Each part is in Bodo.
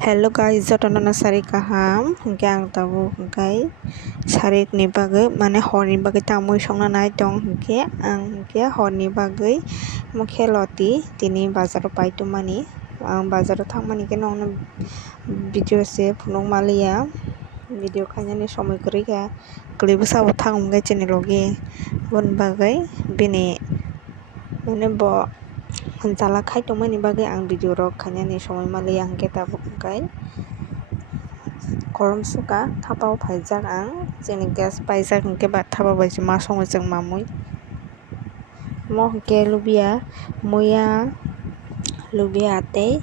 Hello guys, jotona sari kaham hingke ang tabu hingkai sari ni bagui mane horni bagui tamui songna nai tong hingke ang hingke horni bagui mokhe loti tini bazar paitomani ang bazar thangmani ke nongna video se phunuk maliya video khainani somoi kwrwi kha kwlui bwsao thangmungkai chini logi boni bagui bini mane bo jala khai tongmani bagui ang video rok khainani somoi maliya hingke tabuk hingkai korom suka thapao phaijak ang chini gas paijak hingke ba thapa bai ma songoi chang mamui mo hingke lubiya tei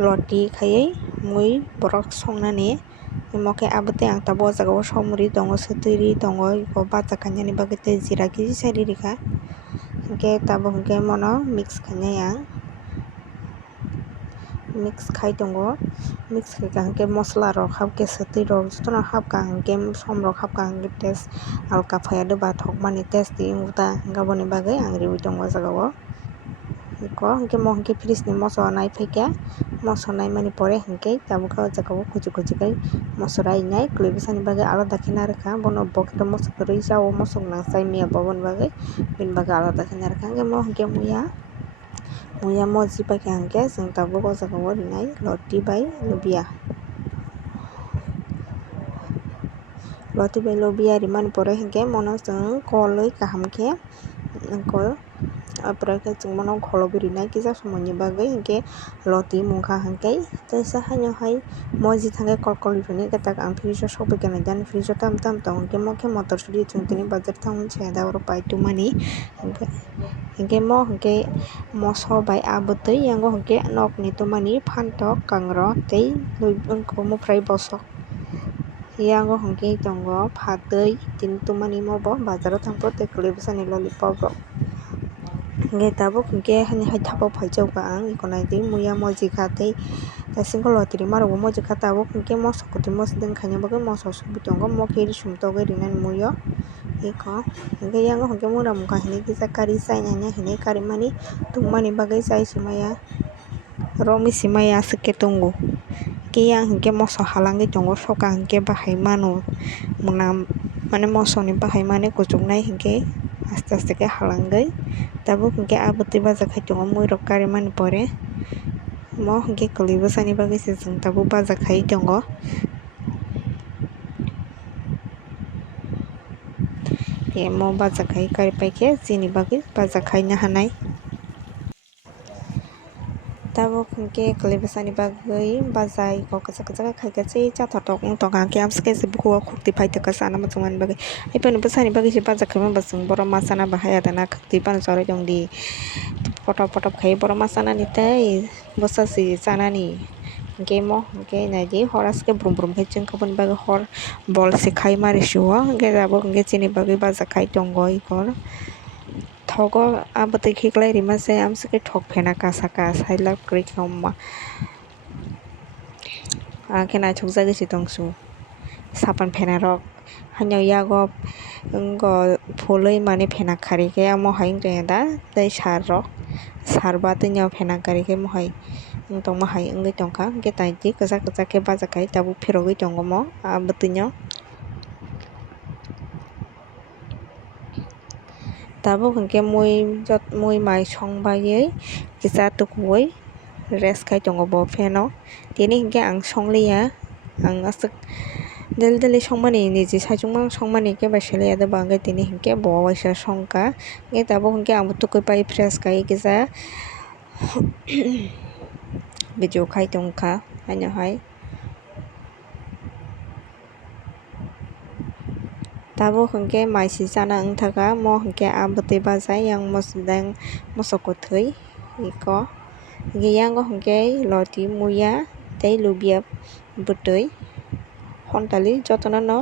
loti khaiui mui borok songnani mokhe abotei ang tabuk o jaga o somri tongo swtui tongo iko bachak khainani bagui tei jeera kisi sai rika hingke tabuk hingke mono mix khainai ang mix khai tongo mix khaika hingke mosla rok habke swtui rok jotono habka hingke som rok habka hingke taste alka phaiyado bathokmani taste wngta hingke aboni bagui ang rewi tongo o jaga o iko hingke mo hingke fridge ni moso nai faikha moso naimani pore hingke tabuk o jaga o kuchu kuchu kai moso rainai kwlui bwsani bagui alada khe narwkha bono boketo moso kwrwi jao moso gwnangchai mia boni bagui bini bagui alada khe narwkha hingke mo hingke muiya moji paikha hingke chwng tabuk o jaga o rinai loti bai lubiya rimani pore hingke mono chwng kolui kaham khe apore khe chwng mono khologbui rinai kisa somoi ni bagui hingke loti mungkha hingke kaisa haino hai moji thangkhe kolkol rifani tak ang fridge o sokbai kanai fridge o tam tongo hingke mo khe motorchuri chwng tini bazar thangmani sayada oro paitomani hingke mo hingke moso bai abutui yango hingke nog ni tomani phantok kangrok tei mufrai bosok yango hingke tongo phatui tini tomani mo bo bazar o thangpio tei kwlui bwsani lollipop rok hingke tabuk hingke hani hai thapao phaijago ang iko naitui muiya moji kha tei singko loti rima rok bo moji kha tabuk hingke moso kutung mosideng khaina bagui moso subui tongo mo khe iri sumtogui rinani mui o iko hingke yango hingke mura mungkha hinui kisa kari chainani hinui kari mani tungmani bagui chai simaya romisi maya aswk khe tungo hingke yang hingke moso halangui tongo soka hingke bahai mano mane moso ni bahai mani kuchuknai hingke aste aste khe halangui tabuk hingke abutui baja khai tongo mui rok karimani pore mo hingke kwlui bwsani bagui se chwng tabuk baja khai tongo mo baja khai karipaikhe chini bagui baja khaina hanai tabuk hingke kwlui bwsani bagui baja iko kwchak kwchak khaika chai chathotok wngtongo hingke amsa khe bukuo khukti paitongkha chana muchungmani bagui aiboni bwsani bagui se baja khaima bo chwng borok machana bo hayadana khukti bani chorui tongdi potop potop khai borok machanani tei bwsachi chanani hingke mo hingke naidi hor aswkhe brum brum khai chungkha boni bagui hor bol se khai mari sio hingke tabuk hingke chini bagui baja khai tongo iko thogo abutui khiklai rimachai amsakhe thok phena kasaka sailak kwrwi khama angkhe naithokjagui se tongso sapan phena rok haino yago wnggo phului mani phena kharikhe amo hai wngtongya da tei sar rok sar batui no phena karikhe mo hai wngtongma hai wngui tongkha hingke naidi kwchak kwchak khe baja khai tabuk pherogui tongo mo abutui no tabuk hingke mui mai songbaiui kisa tukuui rest khai tongo bo fan o tini hingke ang songliya ang aswk deli deli songmani niji saichungma songmani khe bai siliya doba hingke tini hingke bo waisa songkha hingke tabuk hingke ang tukui pai fresh kai kisa video khai tongkha haino hai tabuk hingke maisi chana wngthaka mo hingke abutui bajai yang mosideng moso kwthui iko hingke yango hingke loti muiya tei lubiya bwtui hontali jotono no.